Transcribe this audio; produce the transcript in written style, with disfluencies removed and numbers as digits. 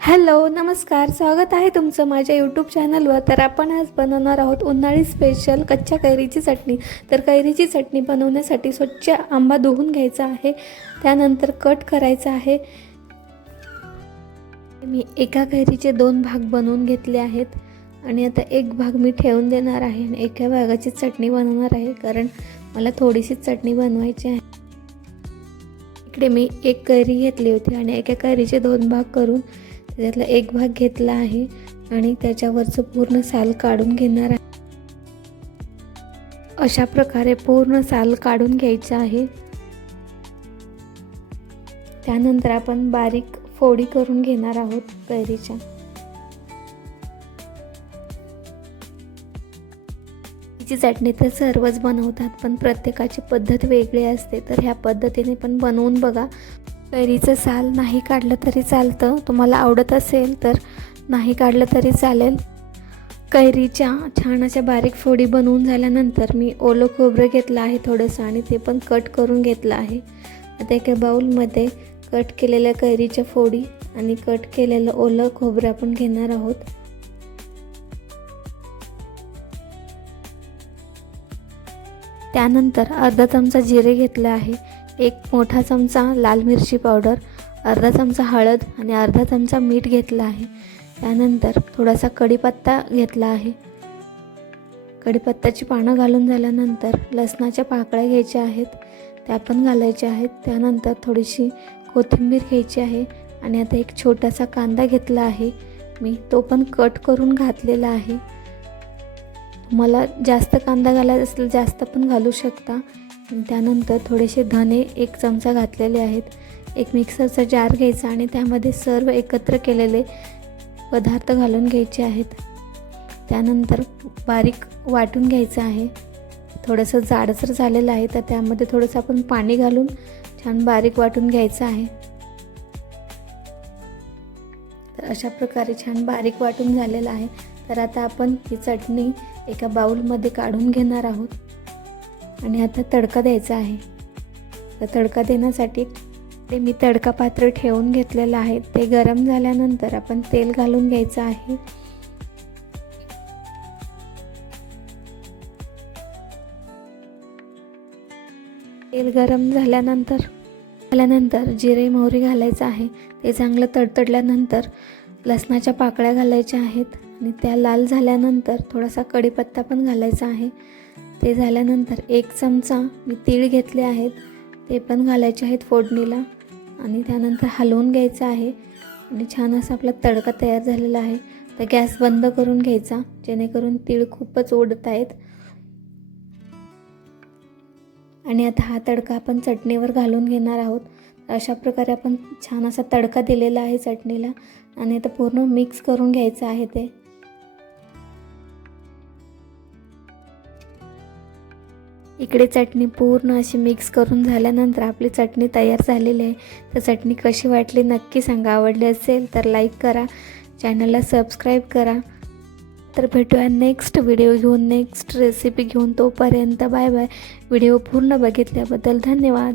Hello नमस्कार, स्वागत आहे तुमचं माझ्या यूट्यूब चॅनलवर. तर आपण आज बनवणार आहोत उन्हाळी स्पेशल कच्च्या कैरीची चटणी. तर कैरीची चटणी बनवण्यासाठी स्वच्छ आंबा धुवून घ्यायचा आहे, त्यानंतर कट करायचा आहे. मी एका कैरीचे 2 भाग बनवून घेतले आहेत आणि आता एक भाग मी ठेवून देणार आहे आणि एका भागाची चटणी बनवणार आहे, कारण मला थोडीशी चटणी बनवायची आहे. इकडे मी एक कैरी घेतली होती आणि एका कैरीचे 2 भाग करून त्यातला एक भाग घेतला आहे आणि त्याच्यावरचं पूर्ण साल काढून घेणार आहे. अशा प्रकारे पूर्ण साल काढून घ्यायचं आहे. त्यानंतर आपण बारीक फोडी करून घेणार आहोत कैरीच्या. ही चटणी तर सर्वच बनवतात, पण प्रत्येकाची पद्धत वेगळी असते. तर ह्या पद्धतीने पण बनवून बघा. कैरीचं साल नाही काढलं तरी चालतं, तुम्हाला आवडत असेल तर नाही काढलं तरी चालेल. कैरीच्या छान अशा बारीक फोडी बनवून झाल्यानंतर मी ओलं खोबरं घेतलं आहे थोडंसं आणि ते पण कट करून घेतलं आहे. आता एका बाउलमध्ये कट केलेल्या कैरीच्या फोडी आणि कट केलेलं ओलं खोबरं आपण घेणार आहोत. त्यानंतर अर्धा चमचा जिरे घेतले आहे, 1 मोठा चमचा लाल मिरची पावडर, अर्धा चमचा हळद आणि अर्धा चमचा मीठ घेतला आहे. त्यानंतर थोडासा कढीपत्ता घेतला आहे. कढीपत्त्याची पानं घालून झाल्यानंतर लसणाच्या पाकळ्या घ्यायच्या आहेत, त्या पण घालायच्या आहेत. त्यानंतर थोडीशी कोथिंबीर घ्यायची आहे आणि आता एक छोटासा कांदा घेतला आहे मी, तो पण कट करून घातलेला आहे. मला जास्त कांदा घालायचा असेल जास्त पण घालू शकता. त्यानंतर थोडेसे धने 1 चमचा घातलेले आहेत. एक मिक्सरचा जार घ्यायचा आणि त्यामध्ये सर्व एकत्र केलेले पदार्थ घालून घ्यायचे आहेत. त्यानंतर बारीक वाटून घ्यायचं आहे. थोडंसं जाडसर झालेलं आहे, तर त्यामध्ये थोडंसं आपण पाणी घालून छान बारीक वाटून घ्यायचं आहे. तर अशा प्रकारे छान बारीक वाटून झालेलं आहे. तर आता आपण ही चटणी एका बाउलमध्ये काढून घेणार आहोत आणि आता तडका द्यायचा आहे. तर तडका देण्यासाठी ते मी तडका पात्र ठेवून घेतलेलं आहे. ते गरम झाल्यानंतर आपण तेल घालून घ्यायचं आहे. तेल गरम झाल्यानंतर जिरे मोहरी घालायचं आहे. ते चांगलं तडतडल्यानंतर लसणाच्या पाकळ्या घालायच्या आहेत आणि त्या लाल झाल्यानंतर थोडासा कढीपत्ता पण घालायचा आहे. ते झाल्यानंतर 1 चमचा मी तीळ घेतले आहेत, ते पण घालायचे आहेत फोडणीला आणि त्यानंतर हलवून घ्यायचं आहे आणि छान असा आपला तडका तयार झालेला आहे. तर गॅस बंद करून घ्यायचा, जेणेकरून तीळ खूपच उडत आहेत. आणि आता हा तडका आपण चटणीवर घालून घेणार आहोत. अशा प्रकारे आपण छान असा तडका दिलेला आहे चटणीला आणि आता पूर्ण मिक्स करून घ्यायचं आहे. ते इकडे चटणी पूर्ण अशी मिक्स करून झाल्यानंतर आपली चटणी तयार झालेली आहे. तर चटणी कशी वाटली नक्की सांगा. आवडली असेल तर लाईक करा, चॅनलला सबस्क्राईब करा. तर भेटूया नेक्स्ट व्हिडिओ घेऊन, नेक्स्ट रेसिपी घेऊन. तोपर्यंत बाय बाय. व्हिडिओ पूर्ण बघितल्याबद्दल धन्यवाद.